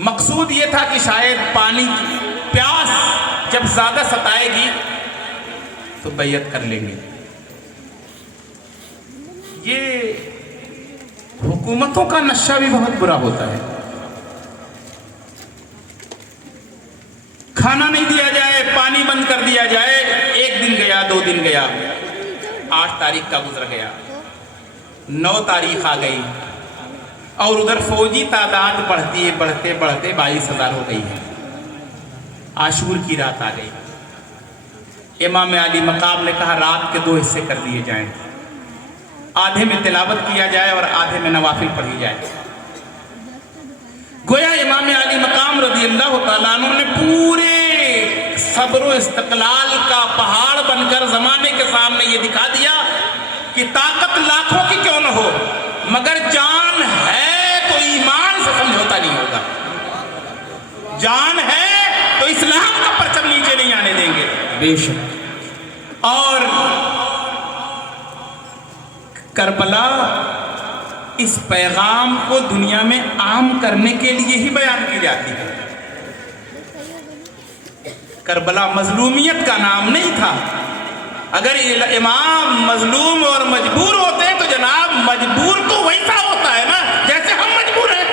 مقصود یہ تھا کہ شاید پانی کی پیاس جب زیادہ ستائے گی تو بیعت کر لیں گے. یہ حکومتوں کا نشہ بھی بہت برا ہوتا ہے. کھانا نہیں دیا جائے، پانی بند کر دیا جائے، 1 دن گیا، 2 دن گیا، 8 تاریخ کا گزر گیا، 9 تاریخ آ گئی، اور ادھر فوجی تعداد بڑھتے 22,000 ہو گئی ہے. عاشور کی رات آ گئی. امام علی مقام نے کہا رات کے 2 حصے کر دیے جائیں، آدھے میں تلاوت کیا جائے اور آدھے میں نوافل پڑھی جائے. گویا امام علی مقام رضی اللہ تعالیٰ عنہ نے پورے صبر و استقلال کا پہاڑ بن کر زمانے کے سامنے یہ دکھا دیا کہ طاقت لاکھوں کی کیوں نہ ہو، مگر جان ہے تو ایمان سے سمجھوتا نہیں ہوگا. جان ہے تو اسلام کا پرچم نیچے نہیں آنے دیں گے. بے شک. اور کربلا اس پیغام کو دنیا میں عام کرنے کے لیے ہی بیان کی جاتی ہے. کربلا مظلومیت کا نام نہیں تھا. اگر امام مظلوم اور مجبور ہوتے ہیں تو جناب مجبور تو ویسا ہوتا ہے نا جیسے ہم مجبور ہیں.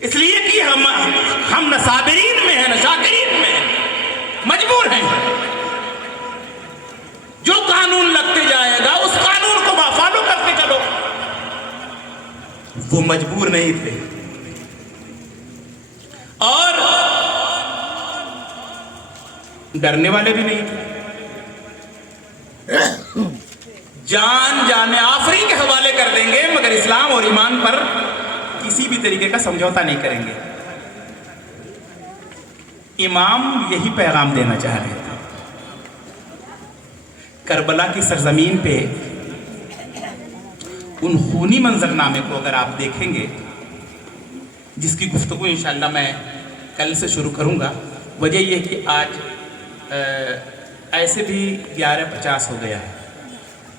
اس لیے کہ ہم نہ صابرین میں ہیں نہ شاکرین میں ہیں، مجبور ہیں. جو قانون لگتے جائے گا اس قانون کو فالو کرتے چلو. وہ مجبور نہیں تھے اور ڈرنے والے بھی نہیں تھے. جان آفرین کے حوالے کر دیں گے مگر اسلام اور ایمان پر کسی بھی طریقے کا سمجھوتا نہیں کریں گے. امام یہی پیغام دینا چاہ رہے تھے. کربلا کی سرزمین پہ ان خونی منظرنامے کو اگر آپ دیکھیں گے، جس کی گفتگو انشاءاللہ میں کل سے شروع کروں گا. وجہ یہ کہ آج ایسے بھی 11:50 ہو گیا ہے.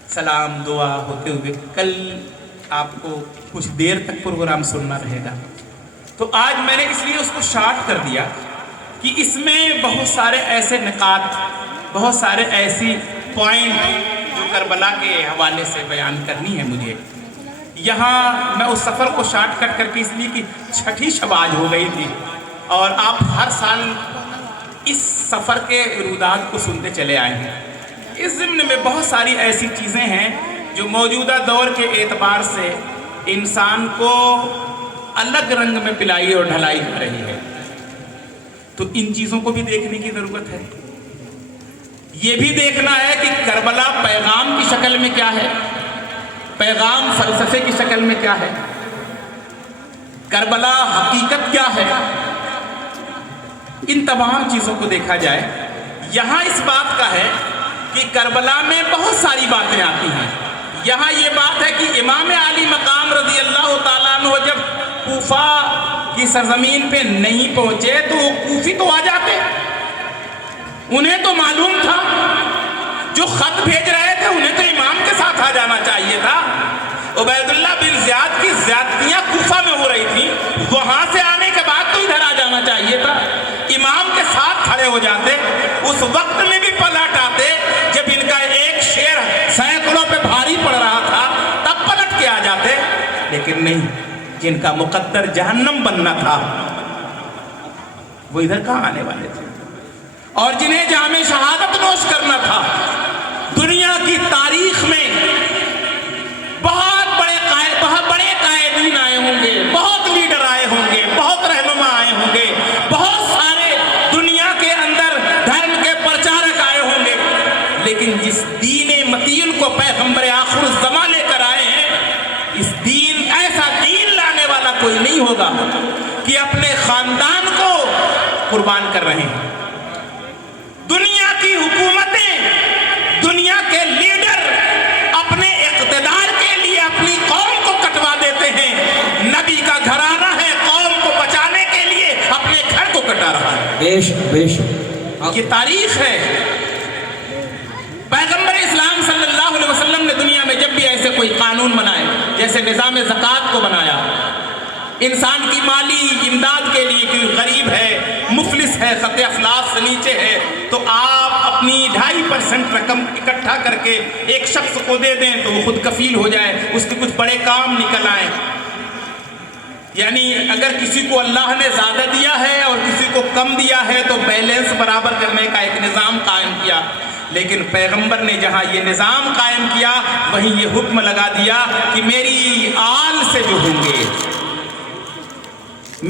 سلام دعا ہوتے ہوئے کل آپ کو کچھ دیر تک پروگرام سننا رہے گا. تو آج میں نے اس لیے اس کو شارٹ کر دیا کہ اس میں بہت سارے ایسے نکات، بہت سارے ایسی پوائنٹ جو کربلا کے حوالے سے بیان کرنی ہے مجھے. یہاں میں اس سفر کو شارٹ کٹ کر کے اس لیے کہ 6ٹھی شب آج ہو گئی تھی اور آپ ہر سال اس سفر کے رودات کو سنتے چلے آئے ہیں. اس ضمن میں بہت ساری ایسی چیزیں ہیں جو موجودہ دور کے اعتبار سے انسان کو الگ رنگ میں پلائی اور ڈھلائی کر رہی ہے. تو ان چیزوں کو بھی دیکھنے کی ضرورت ہے. یہ بھی دیکھنا ہے کہ کربلا پیغام کی شکل میں کیا ہے، پیغام فلسفے کی شکل میں کیا ہے، کربلا حقیقت کیا ہے. ان تمام چیزوں کو دیکھا جائے. یہاں اس بات کا ہے کہ کربلا میں بہت ساری باتیں آتی ہیں. یہاں یہ بات ہے کہ امام علی مقام رضی اللہ تعالیٰ عنہ جب کوفہ کی سرزمین پہ نہیں پہنچے تو وہ کوفی تو آ جاتے. انہیں تو معلوم تھا، جو خط بھیج رہے تھے انہیں تو امام کے ساتھ آ جانا چاہیے تھا. عبید اللہ بن زیاد کی زیادتیاں کوفہ میں ہو رہی تھیں، وہاں سے آنے کے بعد تو ادھر آ جانا چاہیے تھا. امام کے ساتھ کھڑے ہو جاتے. اس وقت میں بھی پلٹ آتے جب ان کا ایک شیر سینکڑوں پہ بھاری پڑ رہا تھا، تب پلٹ کے آ جاتے. لیکن نہیں، جن کا مقدر جہنم بننا تھا وہ ادھر کہاں آنے والے تھے. اور جنہیں جام شہادت نوش کرنا تھا. دنیا کی تاریخ میں بہت بڑے قائدین آئے ہوں گے، بہت لیڈر آئے ہوں گے، بہت رہنما آئے ہوں گے، بہت سارے دنیا کے اندر دھرم کے پرچارک آئے ہوں گے، لیکن جس دین متین کو پیغمبر آخر الزمان لے کر آئے ہیں، اس دین ایسا دین لانے والا کوئی نہیں ہوگا کہ اپنے خاندان کو قربان کر رہے ہیں. دنیا کی حکومتیں، دنیا کے لیڈر اپنے اقتدار کے لیے اپنی قوم کو کٹوا دیتے ہیں. نبی کا گھرانہ ہے، قوم کو بچانے کے لیے اپنے گھر کو کٹا رہا ہے. بے شک بے شک. یہ تاریخ ہے. پیغمبر اسلام صلی اللہ علیہ وسلم نے دنیا میں جب بھی ایسے کوئی قانون بنائے جیسے نظام زکوٰۃ کو بنایا انسان کی مالی امداد کے لیے، کہ غریب ہے، مفلس ہے، خط افلاس سے نیچے ہے، تو آپ اپنی 2.5% رقم اکٹھا کر کے ایک شخص کو دے دیں تو وہ خود کفیل ہو جائے، اس کے کچھ بڑے کام نکل آئیں۔ یعنی اگر کسی کو اللہ نے زیادہ دیا ہے اور کسی کو کم دیا ہے تو بیلنس برابر کرنے کا ایک نظام قائم کیا۔ لیکن پیغمبر نے جہاں یہ نظام قائم کیا وہیں یہ حکم لگا دیا کہ میری آل سے جو ہوں گے،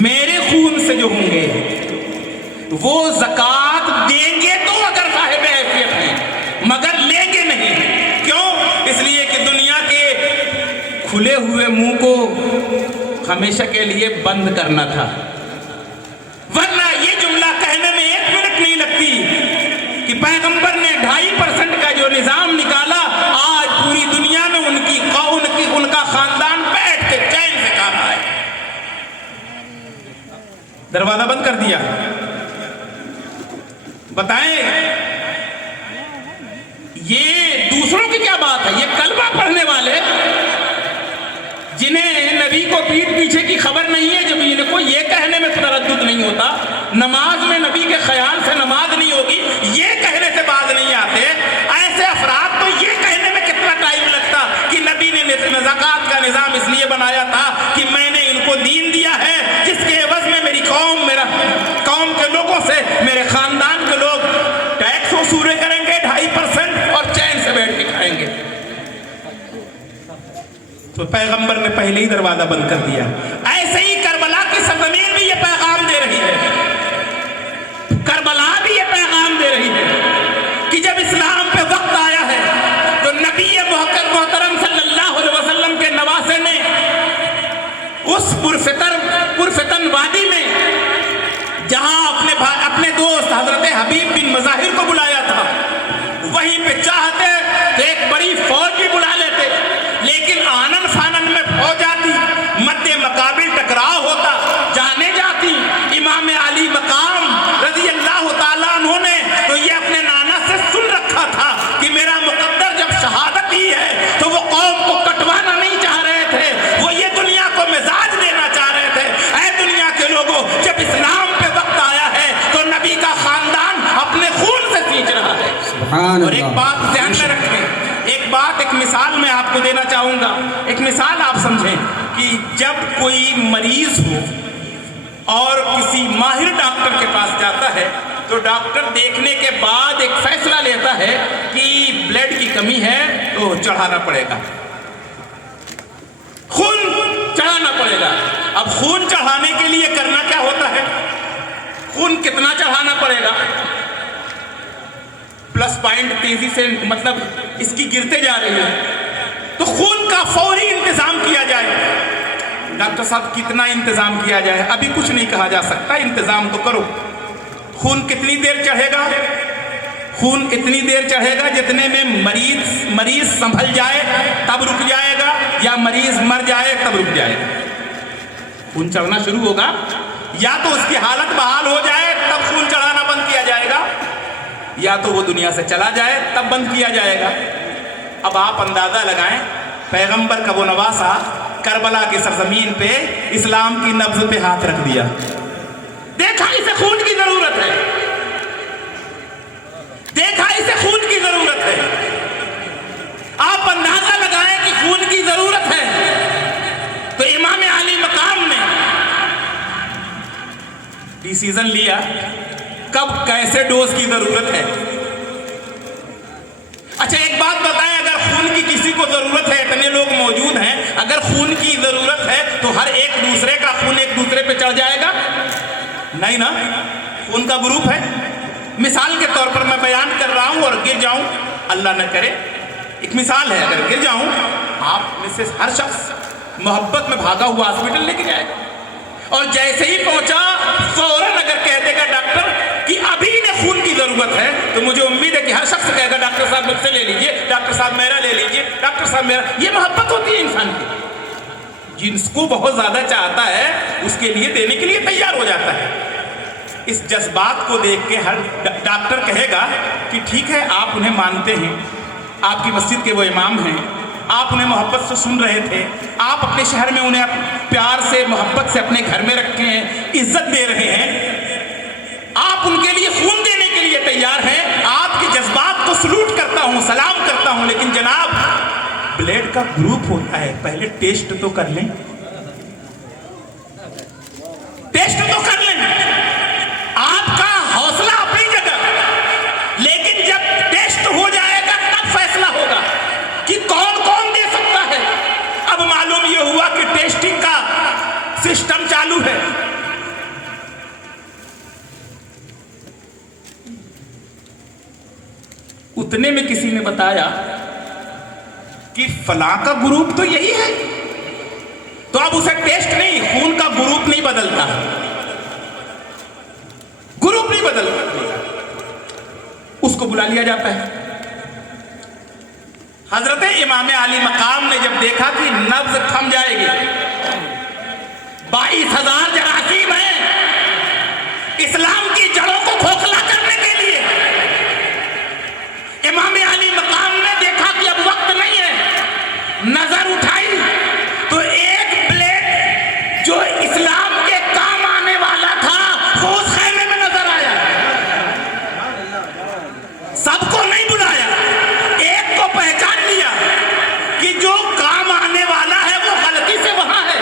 میرے خون سے جو ہوں گے، وہ زکوٰۃ دیں گے تو اگر صاحب حیثیت ہیں، مگر لیں گے نہیں۔ کیوں؟ اس لیے کہ دنیا کے کھلے ہوئے منہ کو ہمیشہ کے لیے بند کرنا تھا، ورنہ یہ جملہ کہنے میں 1 منٹ نہیں لگتی کہ پیغمبر نے 2.5% کا جو نظام نکالا، آج پوری دنیا میں ان کا خاندان بیٹھ کے چین سے کھا رہا ہے۔ دروازہ بند کر دیا۔ بتائیں یہ دوسروں کی کیا بات ہے؟ یہ کلمہ پڑھنے والے جنہیں نبی کو پیٹھ پیچھے کی خبر نہیں ہے، جب ان کو یہ کہنے میں تردد نہیں ہوتا نماز میں نبی کے خیال سے نماز نہیں ہوگی، یہ کہنے سے بعد نہیں آتے، ایسے افراد تو یہ کہنے میں کتنا ٹائم لگتا کہ نبی نے زکوٰۃ کا نظام اس لیے بنایا تھا کہ میں نے ان کو دین دیا ہے جس کے عوض میں میری قوم کے لوگوں سے، میرے خاندان کے لوگ ٹیکس وصول کریں گے 2.5% اور چین سے بیٹھ کے کھائیں گے۔ تو پیغمبر نے پہلے ہی دروازہ بند کر دیا۔ ایسے ہی کربلا کی سرزمین بھی یہ پیغام دے رہی ہے، کربلا بھی یہ پیغام دے رہی ہے کہ جب اسلام پہ وقت آیا ہے تو نبی محترم صلی اللہ علیہ وسلم کے نواسے نے اس پرفتن وادی میں جہاں اپنے دوست حضرت حبیب بن مظاہر کو بلایا تھا، وہیں پہ چاہتے تو ایک بڑی فوج بھی بلا لیتے، لیکن آنن فانن میں فوج آتی، مد مقابل ٹکراؤ ہوتا، جانے جاتی امام علی مقام رضی اللہ تعالیٰ عنہ نے تو یہ اپنے نانا سے سن رکھا تھا کہ میرا مقدر جب شہادت ہی ہے تو وہ قوم کو کٹوانا نہیں چاہ رہے تھے، وہ یہ دنیا کو مزاج دینا چاہ رہے تھے۔ اے دنیا کے لوگوں، جب اسلام پہ وقت آیا ہے تو نبی کا خاندان اپنے خون سے سینچ رہا ہے۔ اور ایک بات ذہن میں رکھیں، ایک مثال میں آپ کو دینا چاہوں گا، ایک مثال آپ سمجھیں کہ جب کوئی مریض ہو اور کسی ماہر ڈاکٹر کے پاس جاتا ہے تو ڈاکٹر دیکھنے کے بعد ایک فیصلہ لیتا ہے کہ بلڈ کی کمی ہے تو چڑھانا پڑے گا، خون چڑھانا پڑے گا۔ اب خون چڑھانے کے لیے کرنا کیا ہوتا ہے؟ خون کتنا چڑھانا پڑے گا؟ پلس پوائنٹ تیزی سے مطلب اس کی گرتے جا رہی ہے تو خون کا فوری انتظام کیا جائے۔ ڈاکٹر صاحب کتنا انتظام کیا جائے؟ ابھی کچھ نہیں کہا جا سکتا، انتظام تو کرو۔ خون کتنی دیر چڑھے گا؟ خون اتنی دیر چڑھے گا جتنے میں مریض سنبھل جائے تب رک جائے گا، یا مریض مر جائے تب رک جائے گا۔ خون چڑھنا شروع ہوگا، یا تو اس کی حالت بحال ہو جائے تب خون چڑھانا بند کیا جائے گا، یا تو وہ دنیا سے چلا جائے تب بند کیا جائے گا۔ اب آپ اندازہ لگائیں، پیغمبر کا وہ نواسا کربلا کی سرزمین پہ اسلام کی نبض پہ ہاتھ رکھ دیا، دیکھا اسے خون کی ضرورت ہے، دیکھا اسے خون کی ضرورت ہے۔ آپ اندازہ لگائیں کہ خون کی ضرورت ہے تو امام علی مقام نے ڈیسیزن لیا کب کیسے ڈوز کی ضرورت ہے۔ اچھا ایک بات بتائیں، اگر خون کی کسی کو ضرورت ہے، اتنے لوگ موجود ہیں، اگر خون کی ضرورت ہے تو ہر ایک دوسرے کا خون ایک دوسرے پہ چڑھ جائے گا؟ نہیں نا، خون کا گروپ ہے۔ مثال کے طور پر میں بیان کر رہا ہوں اور گر جاؤں، اللہ نہ کرے، ایک مثال ہے، اگر گر جاؤں آپ میں سے ہر شخص محبت میں بھاگا ہوا ہاسپٹل لے کے جائے گا، اور جیسے ہی پہنچا فوراً اگر کہہ دے گا ڈاکٹر کہ ابھی انہیں خون کی ضرورت ہے تو مجھے امید ہے کہ ہر شخص کہے گا ڈاکٹر صاحب مجھ سے لے لیجئے، ڈاکٹر صاحب میرا لے لیجئے، ڈاکٹر صاحب میرا۔ یہ محبت ہوتی ہے انسان کی، جس کو بہت زیادہ چاہتا ہے اس کے لیے دینے کے لیے تیار ہو جاتا ہے۔ اس جذبات کو دیکھ کے ہر ڈاکٹر کہے گا کہ ٹھیک ہے آپ انہیں مانتے ہیں، آپ کی مسجد کے وہ امام ہیں، آپ انہیں محبت سے سن رہے تھے, آپ اپنے شہر میں انہیں پیار سے محبت سے اپنے گھر میں رکھے ہیں, عزت دے رہے ہیں, آپ ان کے لیے خون دینے کے لیے تیار ہیں. آپ کے جذبات کو سلوٹ کرتا ہوں, سلام کرتا ہوں, لیکن جناب بلیڈ کا گروپ ہوتا ہے, پہلے ٹیسٹ تو کر لیں, ٹیسٹ تو کر لیں. آپ کا حوصلہ اپنی جگہ, لیکن جب ٹیسٹ ہو جائے گا تب فیصلہ ہوگا کہ کون کون دے سکتا ہے. اب معلوم یہ ہوا کہ ٹیسٹنگ کا سسٹم چالو ہے. اتنے میں کسی نے بتایا کہ فلاں کا گروپ تو یہی ہے, تو اب اسے ٹیسٹ نہیں, خون کا گروپ نہیں بدلتا, گروپ نہیں بدلتا, اس کو بلا لیا جاتا ہے. حضرت امام علی مقام نے جب دیکھا کہ نبض تھم جائے گی, 22,000 جراثیم ہیں اسلام کی جڑوں کو کھوکھلا کرنے کے لیے, امام علی مقام نے دیکھا کہ اب وقت نہیں ہے, نظر اٹھائی تو ایک بلیڈ جو اسلام کے کام آنے والا تھا وہ اس خیمے میں نظر آیا. سب کو نہیں بلایا, ایک کو پہچان لیا کہ جو کام آنے والا ہے وہ غلطی سے وہاں ہے.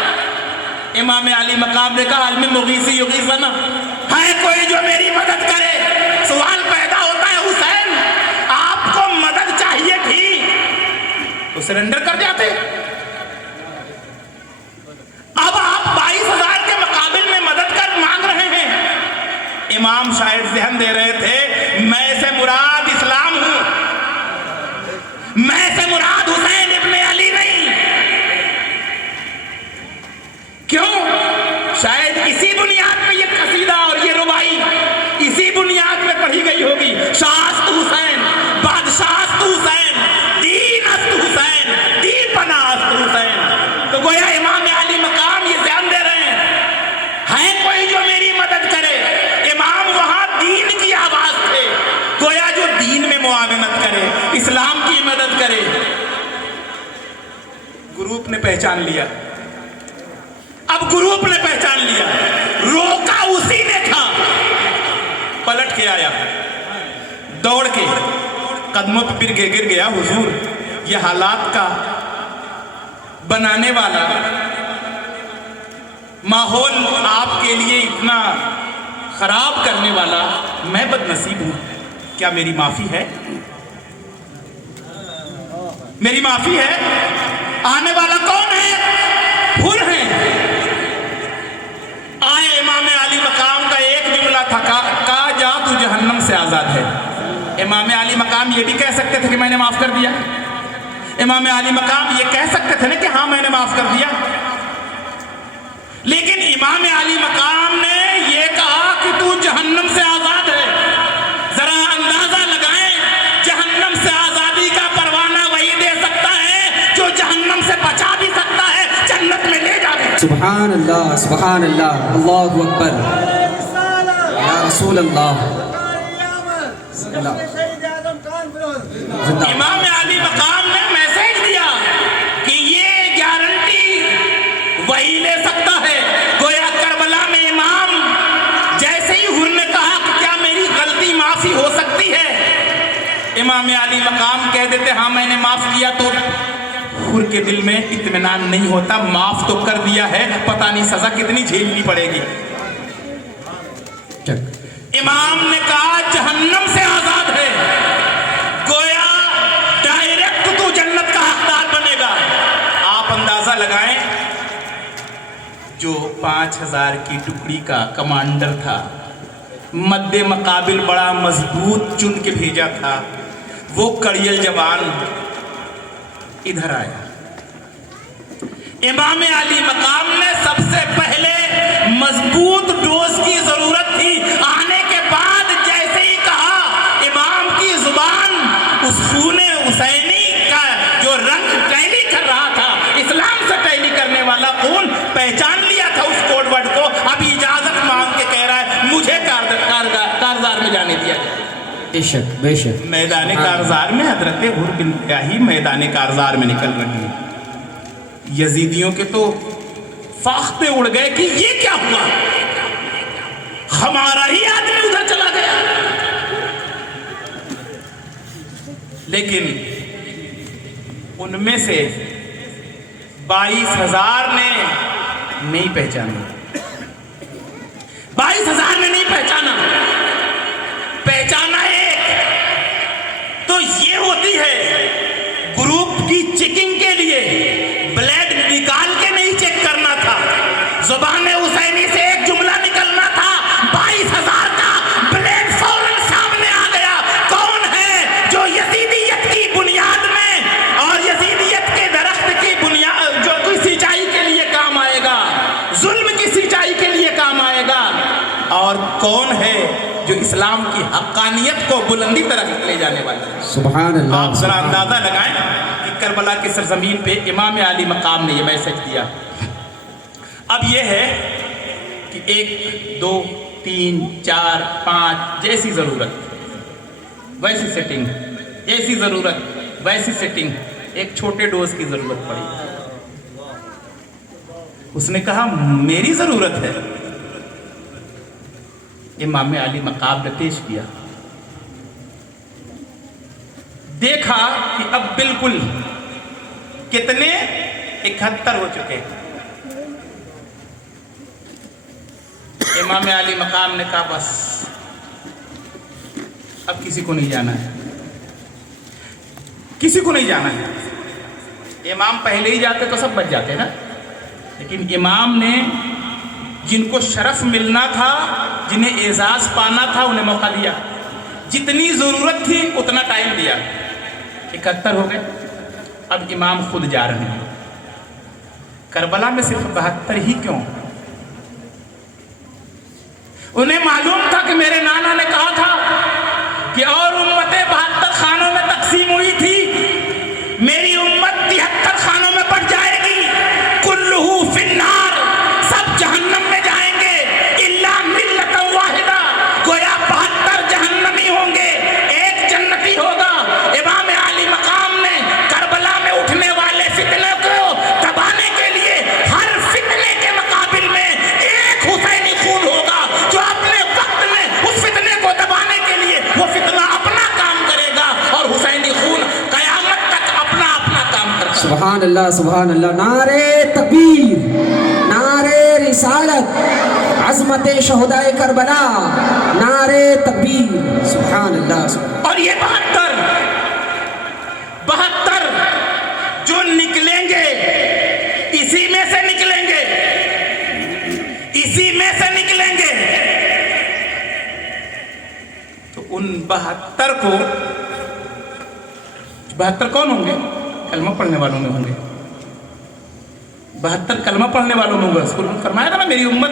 امام علی مقام نے کہا علم مغیثی یغیثنا, ہے کوئی جو میری مدد کرے. سوال پیدا ہوتا ہے حسین آپ کو مدد چاہیے تھی تو سرنڈر کر جاتے, اب آپ 22,000 کے مقابل میں مدد کر مانگ رہے ہیں. امام شاید ذہن دے رہے تھے میں سے مراد اسلام ہوں, میں سے مراد حسین ابن علی نہیں. کیوں؟ شاید اسی بنیاد پہ یہ قصیدہ اور یہ ربائی اسی بنیاد پہ پڑھی گئی ہوگی. شاست حسین, بادشاہست حسین, دین است حسین, دین پناہ است حسین. تو گویا امام علی مقام یہ ذہن دے رہے ہیں ہے کوئی جو میری مدد کرے. امام وہاں دین کی آواز تھے, گویا جو دین میں معاونت کرے, اسلام کی مدد کرے. گروپ نے پہچان لیا, اب گروپ نے پہچان لیا, روکا اسی نے تھا. پلٹ کے آیا, دوڑ کے قدموں پہ گر گیا. حضور یہ حالات کا بنانے والا ماحول آپ کے لیے اتنا خراب کرنے والا میں بد نصیب ہوں, کیا میری معافی ہے؟ میری معافی ہے. آنے والا کون ہے؟ حر ہیں. آئے امام علی مقام کا ایک جملہ تھا, کہا جا تو جہنم سے آزاد ہے. امام علی مقام یہ بھی کہہ سکتے تھے کہ میں نے معاف کر دیا. امام علی مقام یہ کہہ سکتے تھے نا کہ ہاں میں نے معاف کر دیا. لیکن امام علی مقام نے یہ کہا کہ تو جہنم سے آزاد ہے. ذرا اندازہ لگائیں, جہنم سے آزادی کا پروانہ وہی دے سکتا ہے جو جہنم سے بچا بھی سکتا ہے, جنت میں لے جا بھی. سبحان اللہ, سبحان اللہ, اللہ اکبر, یا رسول اللہ. امام علی مقام نے میسج دیا کہ یہ گارنٹی وہی لے سکتا ہے. گویا کربلا میں امام جیسے ہی حر نے کہا کہ کیا میری غلطی معافی ہو سکتی ہے, امام علی مقام کہہ دیتے ہاں میں نے معاف کیا, تو حر کے دل میں اطمینان نہیں ہوتا, معاف تو کر دیا ہے, پتہ نہیں سزا کتنی جھیلنی پڑے گی. امام نے کہا جہنم سے آزاد ہے, گویا ڈائریکٹ تو جنت کا حقدار بنے گا. آپ اندازہ لگائیں, جو 5,000 کی ٹکڑی کا کمانڈر تھا, مد مقابل بڑا مضبوط چن کے بھیجا تھا, وہ کڑیل جوان ادھر آیا. امام علی مقام نے سب سے پہلے مضبوط ڈوز کی ضرورت تھی. آنے کے بعد جیسے ہی کہا, امام کی زبان اس خون حسینی کا جو رنگ ٹیلی کر رہا تھا, اسلام سے ٹیلی کرنے والا خون پہچان لیا تھا اس کوڈ ورڈ کو. اب اجازت مانگ کے کہہ رہا ہے مجھے کارزار میں جانے دیا جائے. بے شک بے شک. میدان کارزار میں حضرت حور بنت ہی میدان کارزار میں نکل رہی ہیں. یزیدیوں کے تو فاختے اڑ گئے کہ یہ کیا ہوا، ہمارا ہی آدمی ادھر چلا گیا. لیکن ان میں سے 22,000 نے نہیں پہچانا. 22,000 نے نہیں پہچانا. پہچانا ایک تو یہ ہوتی ہے گروپ کی چیکنگ کے لیے بلیڈ نکال کے نہیں چیک کرنا تھا، زبان حسینی سے ایک جملہ نکلنا تھا، 22,000 کا بلیڈ فوراً سامنے آ گیا. کون ہے جو یزیدیت کی بنیاد میں اور یزیدیت کے درخت کی بنیاد جو کوئی سینچائی کے لیے کام آئے گا، ظلم کی سینچائی کے لیے کام آئے گا، اور کون ہے جو اسلام کی حقانیت کو بلندی طرف لے جانے والا ہے. سبحان اللہ. آپ ذرا اندازہ لگائیں کہ کربلا کی سرزمین پہ امام علی مقام نے یہ میسج دیا. اب یہ ہے کہ 1 2 3 4 5 جیسی ضرورت ویسی سیٹنگ، جیسی ضرورت ویسی سیٹنگ. ایک چھوٹے ڈوز کی ضرورت پڑی. اس نے کہا میری ضرورت ہے. امام علی مقام نے پیش کیا، دیکھا کہ اب بالکل کتنے 71 ہو چکے. امام علی مقام نے کہا بس اب کسی کو نہیں جانا ہے، کسی کو نہیں جانا ہے. امام پہلے ہی جاتے تو سب بچ جاتے نا، لیکن امام نے جن کو شرف ملنا تھا، جنہیں اعزاز پانا تھا، انہیں موقع دیا. جتنی ضرورت تھی اتنا ٹائم دیا. 71 ہو گئے. اب امام خود جا رہے ہیں. کربلا میں صرف 72 ہی کیوں؟ انہیں معلوم تھا کہ میرے نانا نے کہا تھا کہ اور امتیں 72 خانوں میں تقسیم ہوئی تھی، میری امت 73 خانوں میں پڑ جائے گی. کلہ فی النار، سب جہنم میں جائیں گے الا ملۃ واحدہ. گویا 72 جہنمی ہوں گے، ایک جنتی ہوگا. امام علی مقام نے کربلا میں اٹھنے والے فتنے کو دبانے کے لیے ہر فتنے کے مقابل میں ایک حسینی خون ہوگا جو اپنے وقت میں اس فتنے کو دبانے کے لیے وہ فتنہ اپنا کام کرے گا، اور حسینی خون قیامت تک اپنا اپنا کام کرتا ہے. سبحان اللہ سبحان اللہ. نعرے تکبیر، نعرے رسالت، عظمت شہدائے کربلا، نعرے تکبیر. سبحان اللہ. اور یہ 72 جو نکلیں گے اسی میں سے نکلیں گے، اسی میں سے نکلیں گے. تو ان 72 کو 72 کون ہوں گے؟ کلمہ پڑھنے والوں میں ہوں گے. 72 کلمہ پڑھنے والوں میں ہوں گے. رسول نے فرمایا تھا نا میری امت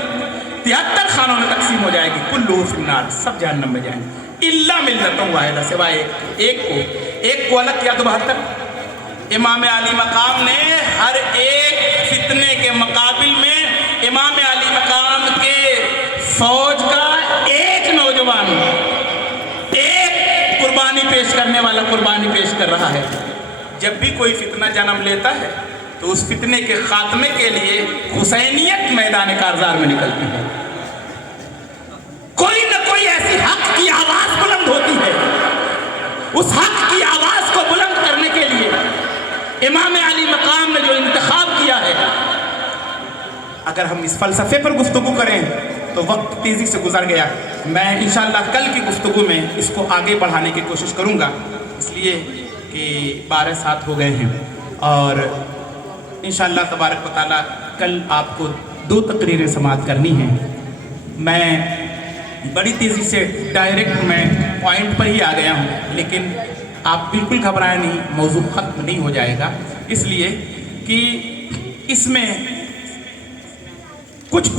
73 خانوں میں تقسیم ہو جائے گی. کلہ فی النار، سب جہنم میں جائیں گے الا ملۃ واحدہ، سوائے ایک کو الگ کیا. تو 72 امام علی مقام نے ہر ایک فتنے کے مقابل میں امام علی مقام کے فوج کا ایک نوجوان، ایک قربانی پیش کرنے والا قربانی پیش کر رہا ہے. جب بھی کوئی فتنہ جنم لیتا ہے تو اس فتنے کے خاتمے کے لیے حسینیت میدان کارزار میں نکلتی ہے. کوئی نہ کوئی ایسی حق کی آواز بلند ہوتی ہے. اس حق کی آواز کو بلند کرنے کے لیے امام علی مقام نے جو انتخاب کیا ہے، اگر ہم اس فلسفے پر گفتگو کریں تو وقت تیزی سے گزر گیا. میں انشاءاللہ کل کی گفتگو میں اس کو آگے بڑھانے کی کوشش کروں گا، اس لیے کہ 12:07 ہو گئے ہیں. اور انشاءاللہ تبارک و تعالیٰ کل آپ کو 2 تقریریں سماعت کرنی ہیں. میں بڑی تیزی سے ڈائریکٹ میں پوائنٹ پر ہی آ گیا ہوں، لیکن آپ بالکل گھبرائیں نہیں، موضوع ختم نہیں ہو جائے گا. اس لیے کہ اس میں کچھ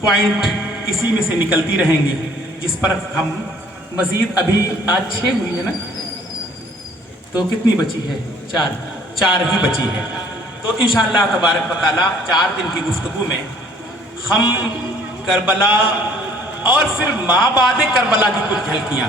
پوائنٹ اسی میں سے نکلتی رہیں گی جس پر ہم مزید ابھی آج 6 ہوئی ہے نا، تو کتنی بچی ہے؟ 4 ہی بچی ہے. تو انشاءاللہ تبارک و تعالیٰ 4 دن کی گفتگو میں ہم کربلا اور پھر ماں بعد کربلا کی کچھ جھلکیاں